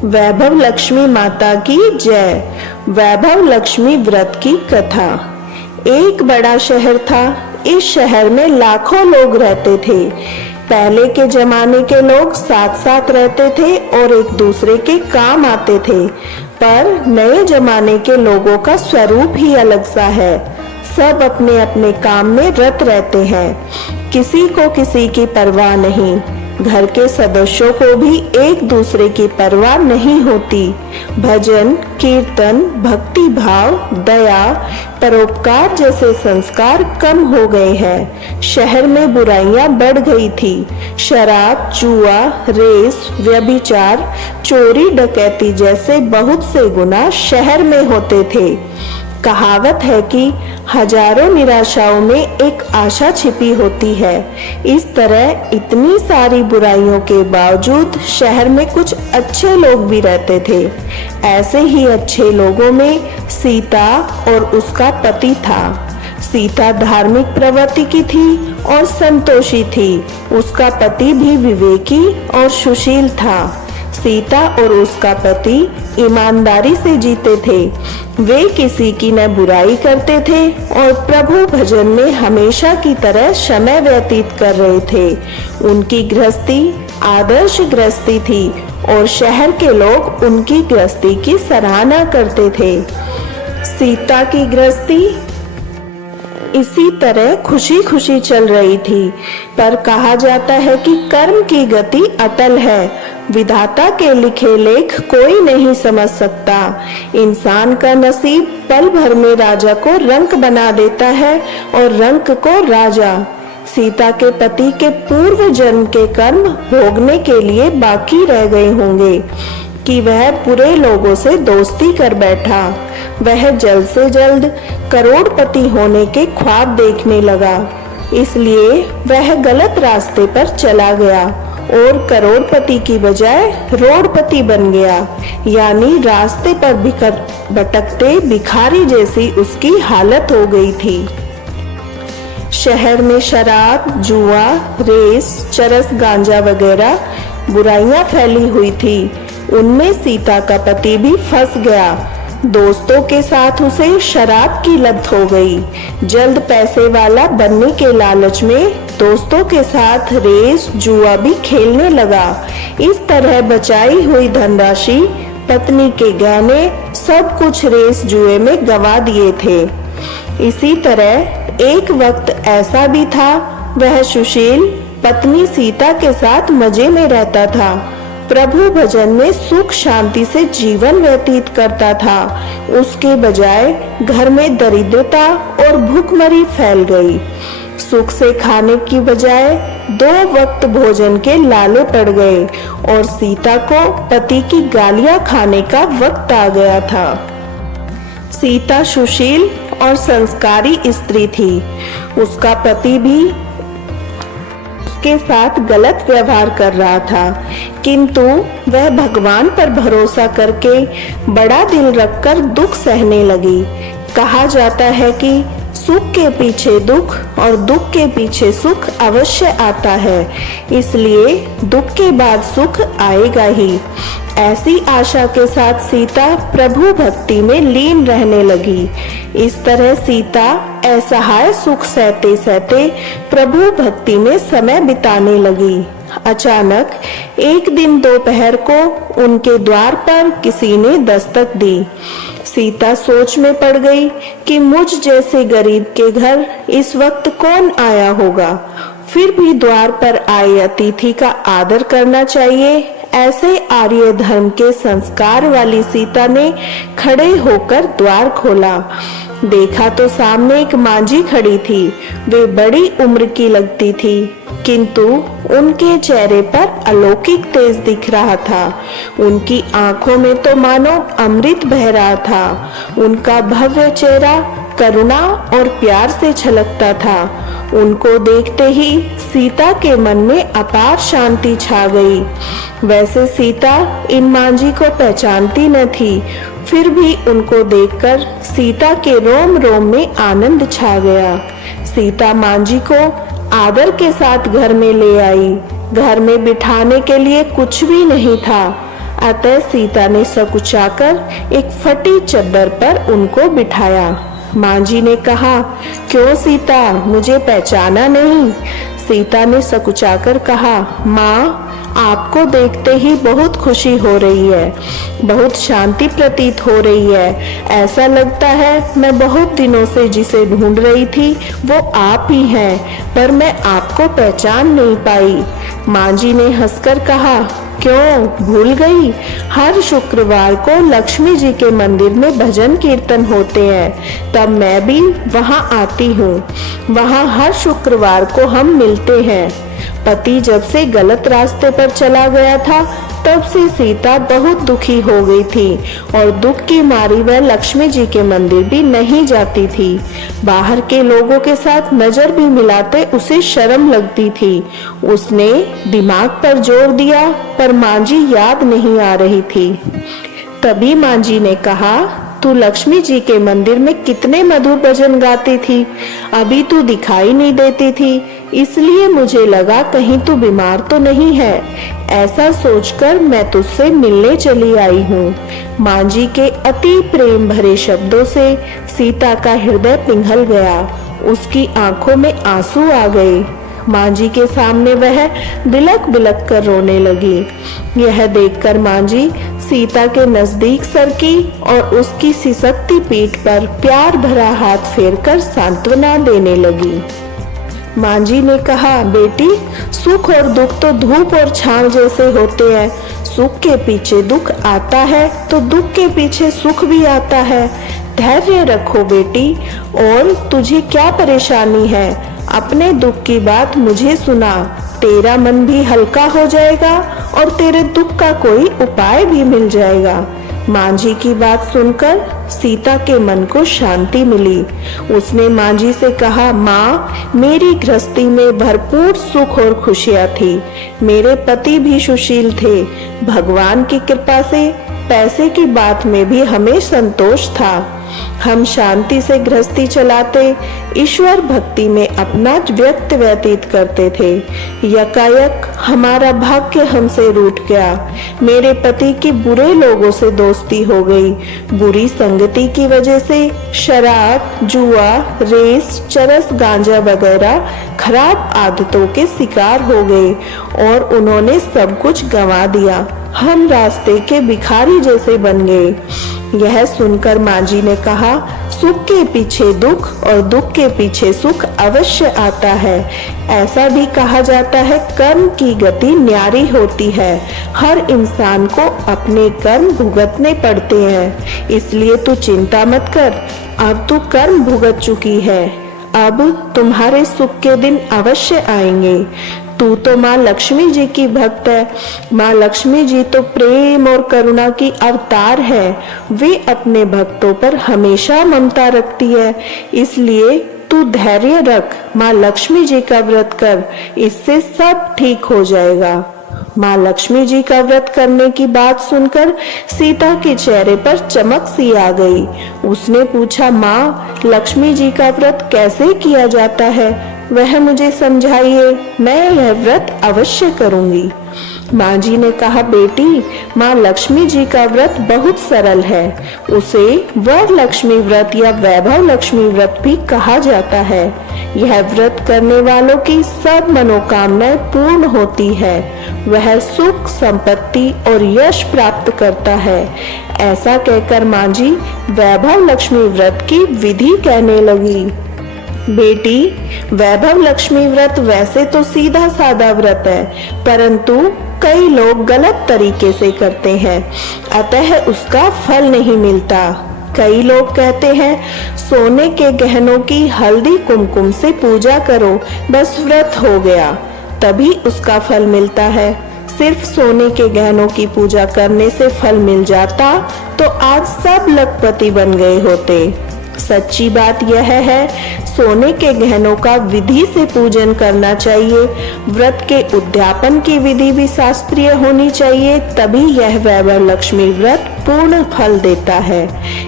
वैभव लक्ष्मी माता की जय। वैभव लक्ष्मी व्रत की कथा। एक बड़ा शहर था। इस शहर में लाखों लोग रहते थे। पहले के जमाने के लोग साथ साथ रहते थे और एक दूसरे के काम आते थे, पर नए जमाने के लोगों का स्वरूप ही अलग सा है। सब अपने अपने काम में रत रहते हैं, किसी को किसी की परवाह नहीं। घर के सदस्यों को भी एक दूसरे की परवाह नहीं होती। भजन, कीर्तन, भक्ति भाव, दया, परोपकार जैसे संस्कार कम हो गए हैं। शहर में बुराइयां बढ़ गई थी। शराब, जुआ, रेस, व्यभिचार, चोरी, डकैती जैसे बहुत से गुनाह शहर में होते थे। कहावत है कि हजारों निराशाओं में एक आशा छिपी होती है। इस तरह इतनी सारी बुराइयों के बावजूद शहर में कुछ अच्छे लोग भी रहते थे। ऐसे ही अच्छे लोगों में सीता और उसका पति था। सीता धार्मिक प्रवृत्ति की थी और संतोषी थी। उसका पति भी विवेकी और सुशील था। सीता और उसका पति ईमानदारी से जीते थे। वे किसी की न बुराई करते थे और प्रभु भजन में हमेशा की तरह समय व्यतीत कर रहे थे। उनकी गृहस्थी आदर्श गृहस्थी थी और शहर के लोग उनकी गृहस्थी की सराहना करते थे। सीता की गृहस्थी इसी तरह खुशी खुशी चल रही थी, पर कहा जाता है कि कर्म की गति अटल है। विधाता के लिखे लेख कोई नहीं समझ सकता। इंसान का नसीब पल भर में राजा को रंक बना देता है और रंक को राजा। सीता के पति के पूर्व जन्म के कर्म भोगने के लिए बाकी रह गए होंगे कि वह बुरे लोगों से दोस्ती कर बैठा। वह जल्द से जल्द करोड़पति होने के ख्वाब देखने लगा, इसलिए वह गलत रास्ते पर चला गया और करोड़पति की बजाय रोडपति बन गया, यानी रास्ते पर भटकते भिखारी जैसी उसकी हालत हो गई थी। शहर में शराब, जुआ, रेस, चरस, गांजा वगैरह बुराइयां फैली हुई थी। उनमें सीता का पति भी फंस गया। दोस्तों के साथ उसे शराब की लत हो गई। जल्द पैसे वाला बनने के लालच में दोस्तों के साथ रेस, जुआ भी खेलने लगा। इस तरह बचाई हुई धनराशि, पत्नी के गहने, सब कुछ रेस जुए में गवा दिए थे। इसी तरह एक वक्त ऐसा भी था, वह सुशील पत्नी सीता के साथ मजे में रहता था। प्रभु भजन में सुख शांति से जीवन व्यतीत करता था। उसके बजाय घर में दरिद्रता और भूखमरी फैल गई। सुख से खाने की बजाय 2 वक्त भोजन के लाले पड़ गए और सीता को पति की गालियां खाने का वक्त आ गया था। सीता सुशील और संस्कारी स्त्री थी। उसका पति भी के साथ गलत व्यवहार कर रहा था, किंतु वह भगवान पर भरोसा करके बड़ा दिल रखकर दुख सहने लगी। कहा जाता है कि सुख के पीछे दुख और दुख के पीछे सुख अवश्य आता है, इसलिए दुख के बाद सुख आएगा ही। ऐसी आशा के साथ सीता प्रभु भक्ति में लीन रहने लगी। इस तरह सीता असहाय सुख सहते सहते प्रभु भक्ति में समय बिताने लगी। अचानक एक दिन दोपहर को उनके द्वार पर किसी ने दस्तक दी। सीता सोच में पड़ गई कि मुझ जैसे गरीब के घर इस वक्त कौन आया होगा, फिर भी द्वार पर आए अतिथि का आदर करना चाहिए। ऐसे आर्य धर्म के संस्कार वाली सीता ने खड़े होकर द्वार खोला। देखा तो सामने एक मांझी खड़ी थी। वे बड़ी उम्र की लगती थी, किंतु उनके चेहरे पर अलौकिक तेज दिख रहा था। उनकी आंखों में तो मानो अमृत बह रहा था। उनका भव्य चेहरा करुणा और प्यार से छलकता था। उनको देखते ही सीता के मन में अपार शांति छा गई। वैसे सीता इन मांझी को पहचानती न थी, फिर भी उनको देखकर सीता के रोम रोम में आनंद छा गया। सीता मांझी को आदर के साथ घर में ले आई। घर में बिठाने के लिए कुछ भी नहीं था। अतः सीता ने सकुचाकर एक फटी चद्दर पर उनको बिठाया। माँ जी ने कहा, क्यों सीता, मुझे पहचाना नहीं? सीता ने सकुचाकर कहा, माँ, आपको देखते ही बहुत खुशी हो रही है, बहुत शांति प्रतीत हो रही है। ऐसा लगता है मैं बहुत दिनों से जिसे ढूंढ रही थी वो आप ही हैं, पर मैं आपको पहचान नहीं पाई। माँ जी ने हंसकर कहा, क्यों, भूल गई? हर शुक्रवार को लक्ष्मी जी के मंदिर में भजन कीर्तन होते हैं, तब मैं भी वहाँ आती हूँ। वहाँ हर शुक्रवार को हम मिलते हैं। पति जब से गलत रास्ते पर चला गया था, तब से सीता बहुत दुखी हो गई थी और दुख की मारी वह लक्ष्मी जी के मंदिर भी नहीं जाती थी। बाहर के लोगों के साथ नजर भी मिलाते उसे शर्म लगती थी। उसने दिमाग पर जोर दिया, पर माँ जी याद नहीं आ रही थी। तभी माँ जी ने कहा, तू लक्ष्मी जी के मंदिर में कितने मधुर भजन गाती थी, अभी तू दिखाई नहीं देती थी, इसलिए मुझे लगा कहीं तू बीमार तो नहीं है। ऐसा सोचकर मैं तुझसे मिलने चली आई हूँ। माँ जी के अति प्रेम भरे शब्दों से सीता का हृदय पिघल गया। उसकी आंखों में आंसू आ गए। माँ जी के सामने वह बिलक बिलक कर रोने लगी। यह देखकर माँ जी सीता के नजदीक सरकी और उसकी सिसकती पीठ पर प्यार भरा हाथ फेरकर सांत्वना देने लगी। माँ जी ने कहा, बेटी, सुख और दुख तो धूप और छांव जैसे होते हैं। सुख के पीछे दुख आता है तो दुख के पीछे सुख भी आता है। धैर्य रखो बेटी। और तुझे क्या परेशानी है? अपने दुख की बात मुझे सुना, तेरा मन भी हल्का हो जाएगा और तेरे दुख का कोई उपाय भी मिल जाएगा। माँ जी की बात सुनकर सीता के मन को शांति मिली। उसने माँ जी से कहा, माँ, मेरी गृहस्थी में भरपूर सुख और खुशियाँ थी। मेरे पति भी सुशील थे। भगवान की कृपा से पैसे की बात में भी हमें संतोष था। हम शांति से गृहस्थी चलाते, ईश्वर भक्ति में अपना व्यक्त व्यतीत करते थे। यकायक हमारा भाग्य हमसे रूठ गया। मेरे पति की बुरे लोगों से दोस्ती हो गई। बुरी संगति की वजह से शराब, जुआ, रेस, चरस, गांजा वगैरह खराब आदतों के शिकार हो गए और उन्होंने सब कुछ गंवा दिया। हम रास्ते के भिखारी जैसे बन गए। यह सुनकर माँ जी ने कहा, सुख के पीछे दुख और दुख के पीछे सुख अवश्य आता है। ऐसा भी कहा जाता है, कर्म की गति न्यारी होती है। हर इंसान को अपने कर्म भुगतने पड़ते हैं, इसलिए तू चिंता मत कर। अब तू कर्म भुगत चुकी है, अब तुम्हारे सुख के दिन अवश्य आएंगे। तू तो माँ लक्ष्मी जी की भक्त है। माँ लक्ष्मी जी तो प्रेम और करुणा की अवतार है। वे अपने भक्तों पर हमेशा ममता रखती है, इसलिए तू धैर्य रख। माँ लक्ष्मी जी का व्रत कर, इससे सब ठीक हो जाएगा। माँ लक्ष्मी जी का व्रत करने की बात सुनकर सीता के चेहरे पर चमक सी आ गई। उसने पूछा, माँ, लक्ष्मी जी का व्रत कैसे किया जाता है? वह मुझे समझाइए, मैं यह व्रत अवश्य करूंगी। माँ जी ने कहा, बेटी, माँ लक्ष्मी जी का व्रत बहुत सरल है। उसे वर लक्ष्मी व्रत या वैभव लक्ष्मी व्रत भी कहा जाता है। यह व्रत करने वालों की सब मनोकामनाएं पूर्ण होती है। वह सुख, संपत्ति और यश प्राप्त करता है। ऐसा कहकर माँ जी वैभव लक्ष्मी व्रत की विधि कहने लगी। बेटी, वैभव लक्ष्मी व्रत वैसे तो सीधा साधा व्रत है, परंतु कई लोग गलत तरीके से करते हैं, अतः उसका फल नहीं मिलता। कई लोग कहते हैं, सोने के गहनों की हल्दी कुमकुम से पूजा करो, बस व्रत हो गया, तभी उसका फल मिलता है। सिर्फ सोने के गहनों की पूजा करने से फल मिल जाता तो आज सब लखपति बन गए होते। सच्ची बात यह है, सोने के गहनों का विधि से पूजन करना चाहिए। व्रत के उद्यापन की विधि भी शास्त्रीय होनी चाहिए, तभी यह वैभव लक्ष्मी व्रत पूर्ण फल देता है।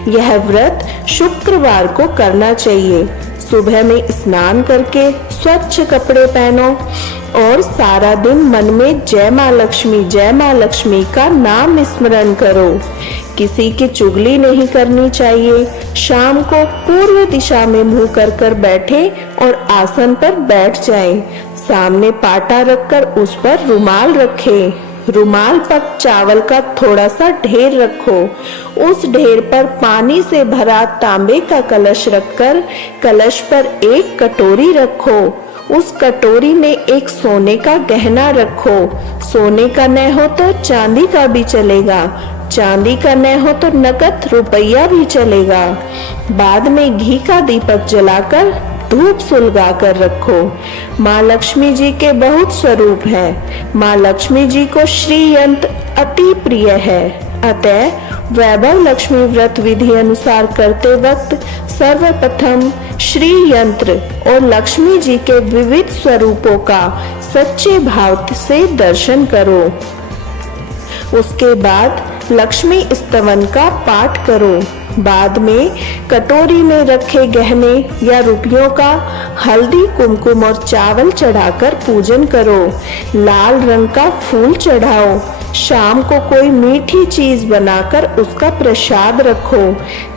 यह व्रत शुक्रवार को करना चाहिए। सुबह में स्नान करके स्वच्छ कपड़े पहनो, और सारा दिन मन में जय माँ लक्ष्मी का नाम स्मरण करो। किसी की चुगली नहीं करनी चाहिए। शाम को पूर्व दिशा में मुंह कर बैठे और आसन पर बैठ जाएं। सामने पाटा रखकर उस पर रुमाल रखें। रुमाल पर चावल का थोड़ा सा ढेर रखो। उस ढेर पर पानी से भरा तांबे का कलश रखकर कलश पर एक कटोरी रखो। उस कटोरी में एक सोने का गहना रखो। सोने का न हो तो चांदी का भी चलेगा। चांदी का न हो तो नकद रुपया भी चलेगा। बाद में घी का दीपक जलाकर धूप सुलगा कर रखो। माँ लक्ष्मी जी के बहुत स्वरूप हैं। माँ लक्ष्मी जी को श्री यंत्र अति प्रिय है। अतः वैभव लक्ष्मी व्रत विधि अनुसार करते वक्त सर्वप्रथम श्री यंत्र और लक्ष्मी जी के विविध स्वरूपों का सच्चे भाव से दर्शन करो। उसके बाद लक्ष्मी स्तवन का पाठ करो। बाद में कटोरी में रखे गहने या रुपयों का हल्दी कुमकुम और चावल चढ़ाकर पूजन करो। लाल रंग का फूल चढ़ाओ। शाम को कोई मीठी चीज बनाकर उसका प्रसाद रखो।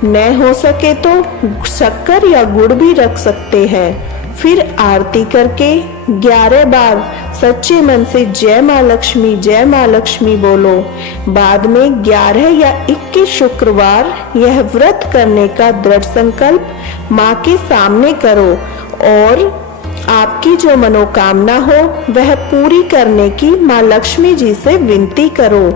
न हो सके तो शक्कर या गुड़ भी रख सकते हैं। फिर आरती करके 11 बार सच्चे मन से जय माँ लक्ष्मी बोलो। बाद में 11 या 21 शुक्रवार यह व्रत करने का दृढ़ संकल्प माँ के सामने करो और आपकी जो मनोकामना हो वह पूरी करने की माँ लक्ष्मी जी से विनती करो।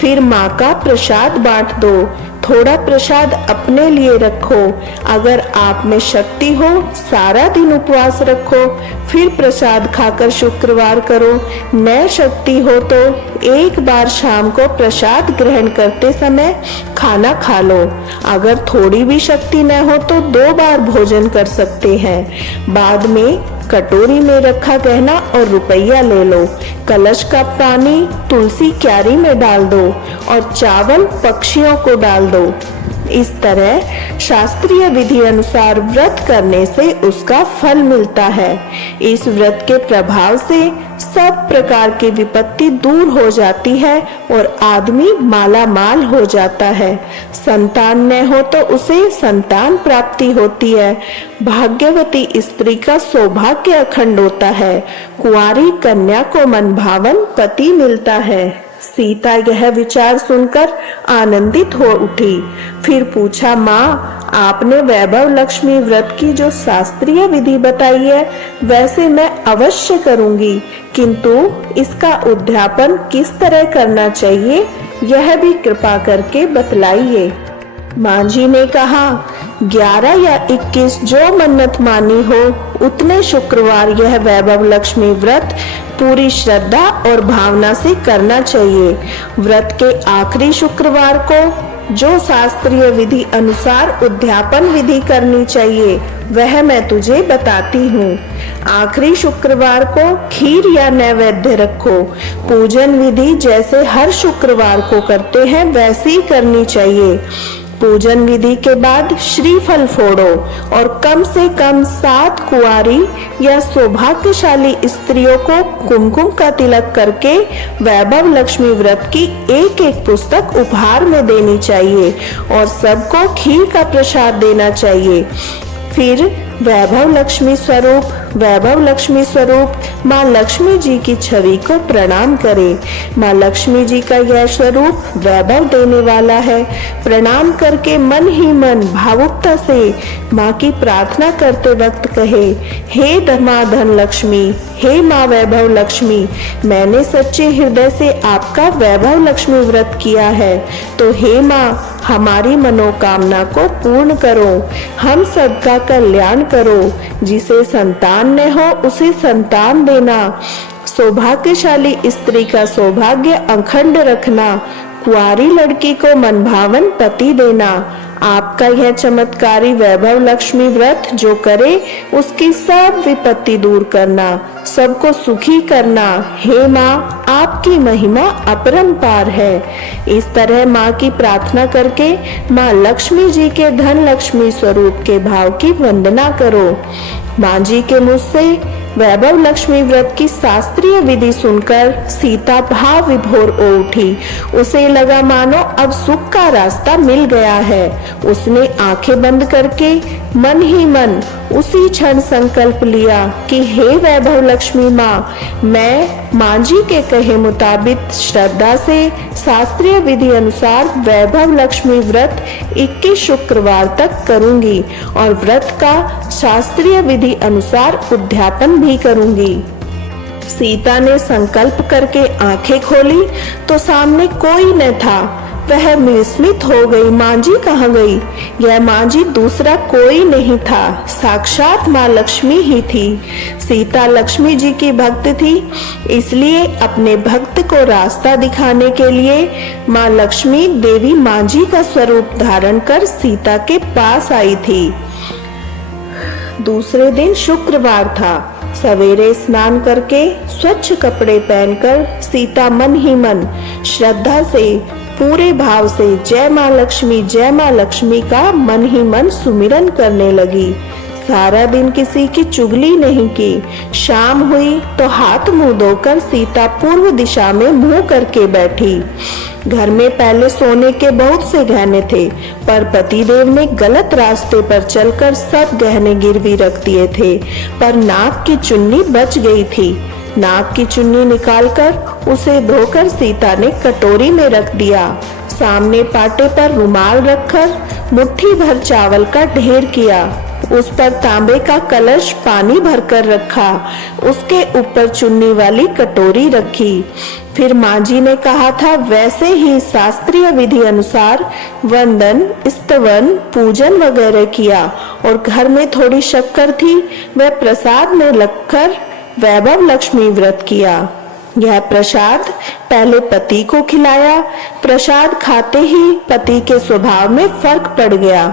फिर माँ का प्रसाद बांट दो। थोड़ा प्रसाद अपने लिए रखो। अगर आप में शक्ति हो सारा दिन उपवास रखो। फिर प्रसाद खाकर शुक्रवार करो। न शक्ति हो तो एक बार शाम को प्रसाद ग्रहण करते समय खाना खा लो। अगर थोड़ी भी शक्ति न हो तो 2 बार भोजन कर सकते हैं। बाद में कटोरी में रखा गहना और रुपया ले लो। कलश का पानी तुलसी क्यारी में डाल दो और चावल पक्षियों को डाल दो। इस तरह शास्त्रीय विधि अनुसार व्रत करने से उसका फल मिलता है। इस व्रत के प्रभाव से सब प्रकार की विपत्ति दूर हो जाती है और आदमी माला माल हो जाता है। संतान न हो तो उसे संतान प्राप्ति होती है। भाग्यवती स्त्री का सौभाग्य अखंड होता है। कुंवारी कन्या को मनभावन पति मिलता है। सीता यह विचार सुनकर आनंदित हो उठी। फिर पूछा, माँ, आपने वैभव लक्ष्मी व्रत की जो शास्त्रीय विधि बताई है वैसे मैं अवश्य करूंगी, किंतु इसका उद्यापन किस तरह करना चाहिए यह भी कृपा करके बतलाइए। माँ जी ने कहा, 11 या 21 जो मन्नत मानी हो उतने शुक्रवार यह वैभव लक्ष्मी व्रत पूरी श्रद्धा और भावना से करना चाहिए। व्रत के आखिरी शुक्रवार को जो शास्त्रीय विधि अनुसार उद्यापन विधि करनी चाहिए वह मैं तुझे बताती हूँ। आखिरी शुक्रवार को खीर या नैवेद्य रखो। पूजन विधि जैसे हर शुक्रवार को करते हैं वैसी ही करनी चाहिए। पूजन विधि के बाद श्रीफल फोड़ो और कम से कम 7 कुंवारी या सौभाग्यशाली स्त्रियों को कुमकुम का तिलक करके वैभव लक्ष्मी व्रत की एक पुस्तक उपहार में देनी चाहिए और सबको खीर का प्रसाद देना चाहिए। फिर वैभव लक्ष्मी स्वरूप माँ लक्ष्मी जी की छवि को प्रणाम करें। माँ लक्ष्मी जी का यह स्वरूप वैभव देने वाला है। प्रणाम करके मन ही मन भावुकता से माँ की प्रार्थना करते वक्त कहे, हे माँ धन लक्ष्मी, हे माँ वैभव लक्ष्मी, मैंने सच्चे हृदय से आपका वैभव लक्ष्मी व्रत किया है, तो हे माँ हमारी मनोकामना को पूर्ण करो। हम सबका कल्याण करो। जिसे संतान न हो उसे संतान देना। सौभाग्यशाली स्त्री का सौभाग्य अखंड रखना। कुंवारी लड़की को मनभावन पति देना। आपका यह चमत्कारी वैभव लक्ष्मी व्रत जो करे उसकी सब विपत्ति दूर करना, सबको सुखी करना। हे माँ, आपकी महिमा अपरंपार है। इस तरह माँ की प्रार्थना करके माँ लक्ष्मी जी के धन लक्ष्मी स्वरूप के भाव की वंदना करो। माँ जी के मुझ से वैभव लक्ष्मी व्रत की शास्त्रीय विधि सुनकर सीता भाव विभोर हो उठी। उसे लगा मानो अब सुख का रास्ता मिल गया है। उसने आंखें बंद करके मन ही मन उसी क्षण संकल्प लिया कि हे वैभव लक्ष्मी माँ, मैं माँ जी के कहे मुताबिक श्रद्धा से शास्त्रीय विधि अनुसार वैभव लक्ष्मी व्रत 21 शुक्रवार तक करूंगी और व्रत का शास्त्रीय विधि अनुसार उद्यापन भी करूंगी। सीता ने संकल्प करके आंखें खोली तो सामने कोई न था। वह विस्मित हो गई। माँ जी कहाँ गई? यह माँ जी दूसरा कोई नहीं था, साक्षात माँ लक्ष्मी ही थी। सीता लक्ष्मी जी की भक्त थी, इसलिए अपने भक्त को रास्ता दिखाने के लिए माँ लक्ष्मी देवी माँ जी का स्वरूप धारण कर सीता के पास आई थी। दूसरे दिन शुक्रवार था। सवेरे स्नान करके स्वच्छ कपड़े पहनकर सीता मन ही मन श्रद्धा से पूरे भाव से जय माँ लक्ष्मी का मन ही मन सुमिरन करने लगी। सारा दिन किसी की चुगली नहीं की। शाम हुई तो हाथ मुंह धोकर सीता पूर्व दिशा में मुंह करके बैठी। घर में पहले सोने के बहुत से गहने थे, पर पतिदेव ने गलत रास्ते पर चलकर सब गहने गिरवी रख दिए थे, पर नाक की चुन्नी बच गई थी। नाक की चुन्नी निकालकर उसे धोकर सीता ने कटोरी में रख दिया। सामने पाटे पर रुमाल रखकर मुट्ठी भर चावल का ढेर किया। उस पर तांबे का कलश पानी भरकर रखा। उसके ऊपर चुन्नी वाली कटोरी रखी। फिर माँ जी ने कहा था वैसे ही शास्त्रीय विधि अनुसार वंदन, स्तवन, पूजन वगैरह किया और घर में थोड़ी शक्कर थी, वह प्रसाद में लगकर वैभव लक्ष्मी व्रत किया। यह प्रसाद पहले पति को खिलाया। प्रसाद खाते ही पति के स्वभाव में फर्क पड़ गया।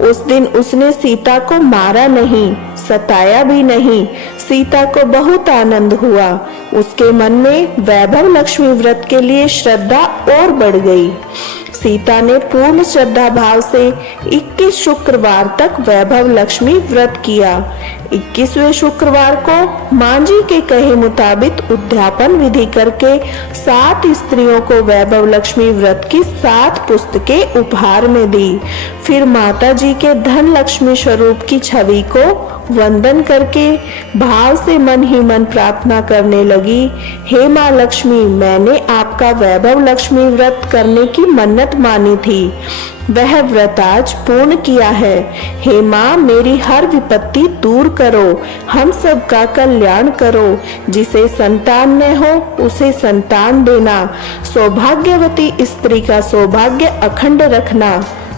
उस दिन उसने सीता को मारा नहीं, सताया भी नहीं। सीता को बहुत आनंद हुआ। उसके मन में वैभव लक्ष्मी व्रत के लिए श्रद्धा और बढ़ गई। सीता ने पूर्ण श्रद्धा भाव से 21 शुक्रवार तक वैभव लक्ष्मी व्रत किया। 21वें शुक्रवार को माँ जी के कहे मुताबिक उद्यापन विधि करके 7 स्त्रियों को वैभव लक्ष्मी व्रत की 7 पुस्तकें उपहार में दी। फिर माता जी के धन लक्ष्मी स्वरूप की छवि को वंदन करके भाव से मन ही मन प्रार्थना करने लगी, हे माँ लक्ष्मी, मैंने आपका वैभव लक्ष्मी व्रत करने की मन्नत मानी थी, वह व्रत आज पूर्ण किया है। हे माँ, मेरी हर विपत्ति दूर करो, हम सबका कल्याण करो। जिसे संतान न हो उसे संतान देना, सौभाग्यवती स्त्री का सौभाग्य अखंड रखना,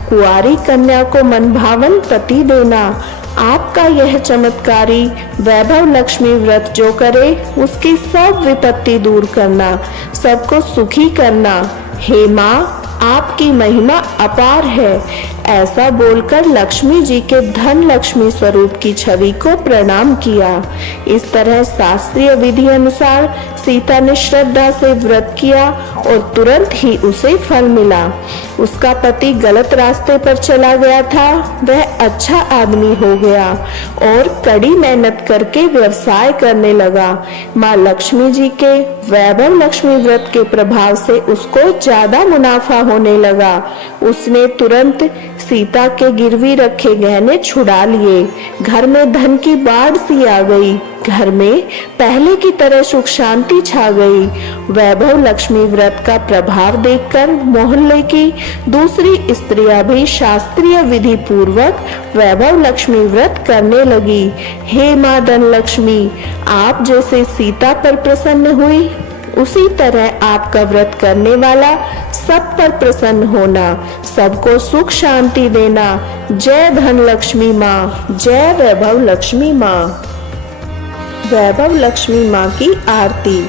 कुंवारी कन्या को मनभावन पति देना। आपका यह चमत्कारी वैभव लक्ष्मी व्रत जो करे उसकी सब विपत्ति दूर करना, सबको सुखी करना। हे माँ, आपकी महिमा अपार है। ऐसा बोलकर लक्ष्मी जी के धन लक्ष्मी स्वरूप की छवि को प्रणाम किया। इस तरह शास्त्रीय विधि अनुसार सीता ने श्रद्धा से व्रत किया और तुरंत ही उसे फल मिला। उसका पति गलत रास्ते पर चला गया था, वह अच्छा आदमी हो गया और कड़ी मेहनत करके व्यवसाय करने लगा। माँ लक्ष्मी जी के वैभव लक्ष्मी व्रत के प्रभाव से उसको ज्यादा मुनाफा होने लगा। उसने तुरंत सीता के गिरवी रखे गहने छुड़ा लिए। घर में धन की बाढ़ सी आ गई। घर में पहले की तरह सुख शांति छा गई। वैभव लक्ष्मी व्रत का प्रभाव देखकर मोहल्ले की दूसरी स्त्रियां भी शास्त्रीय विधि पूर्वक वैभव लक्ष्मी व्रत करने लगी। हे माँ धन लक्ष्मी, आप जैसे सीता पर प्रसन्न हुई, उसी तरह आपका व्रत करने वाला सब पर प्रसन्न होना, सबको सुख शांति देना। जय धन लक्ष्मी माँ, जय वैभव लक्ष्मी माँ। वैभव लक्ष्मी माँ की आरती।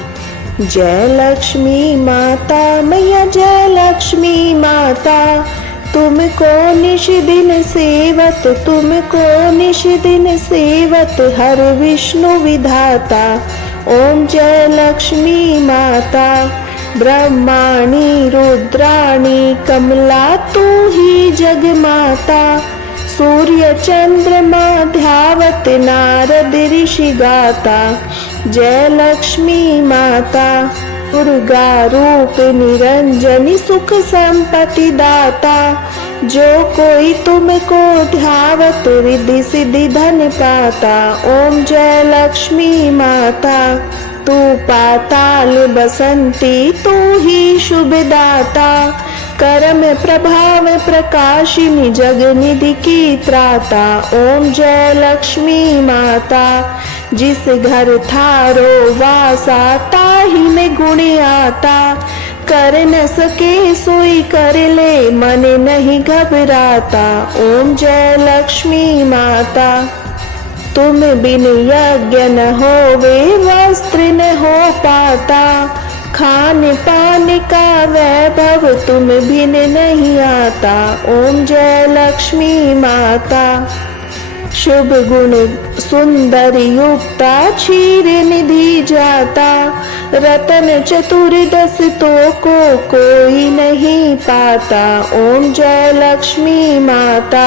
जय लक्ष्मी माता मैया, जय लक्ष्मी माता, तुमको निश दिन सेवत, तुमको निश दिन सेवत, हर विष्णु विधाता। ओम जय लक्ष्मी माता, ब्रह्माणी रुद्राणी कमला तू ही जग माता, सूर्य चंद्रमा ध्यावत नारद ऋषि गाता, जय लक्ष्मी माता। दुर्गा रूप निरंजनी सुख संपत्ति दाता, जो कोई तुमको ध्यावत रिद्धि सिद्धि धन पाता। ओम जय लक्ष्मी माता। तू पाताल बसंती तू ही शुभ दाता, कर्म प्रभाव प्रकाशिनी जग निधि की त्राता। ओम जय लक्ष्मी माता। जिस घर थारो वासा ताहि में गुण आता, कर न सके सोई कर ले मन नहीं घबराता। ओम जय लक्ष्मी माता। तुम बिन यज्ञ न होवे वस्त्र न हो पाता, खान पान का वैभव तुम बिन नहीं आता। ओम जय लक्ष्मी माता। शुभ गुण सुंदर युक्ता क्षीर निधि जाता, रतन चतुर्दश तो को कोई नहीं पाता। ओम जय लक्ष्मी माता।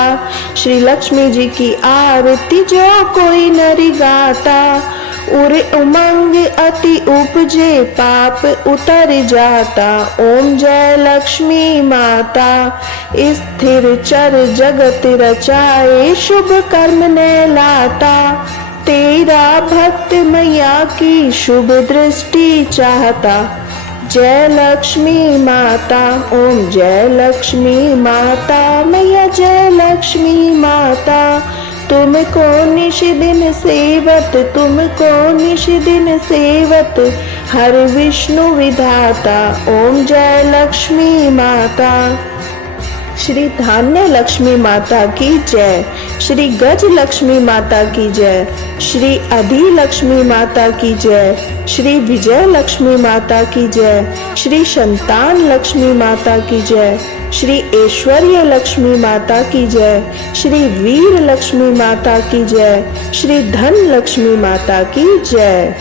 श्री लक्ष्मी जी की आरती जो कोई नर गाता, उरे उमंग अति उपजे पाप उतर जाता। ओम जय लक्ष्मी माता। स्थिर चर जगत रचाए शुभ कर्म ने लाता, तेरा भक्त मैया की शुभ दृष्टि चाहता। जय लक्ष्मी माता। ओम जय लक्ष्मी माता मैया जय लक्ष्मी माता। तुमको निश दिन सेवत तुमको निश दिन सेवत हर विष्णु विधाता। ओम जय लक्ष्मी माता। श्री धान्य लक्ष्मी माता की जय, श्री गज लक्ष्मी माता की जय, श्री अधि लक्ष्मी माता की जय, श्री विजय लक्ष्मी माता की जय, श्री संतान लक्ष्मी माता की जय, श्री ऐश्वर्य लक्ष्मी माता की जय, श्री वीर लक्ष्मी माता की जय, श्री धन लक्ष्मी माता की जय।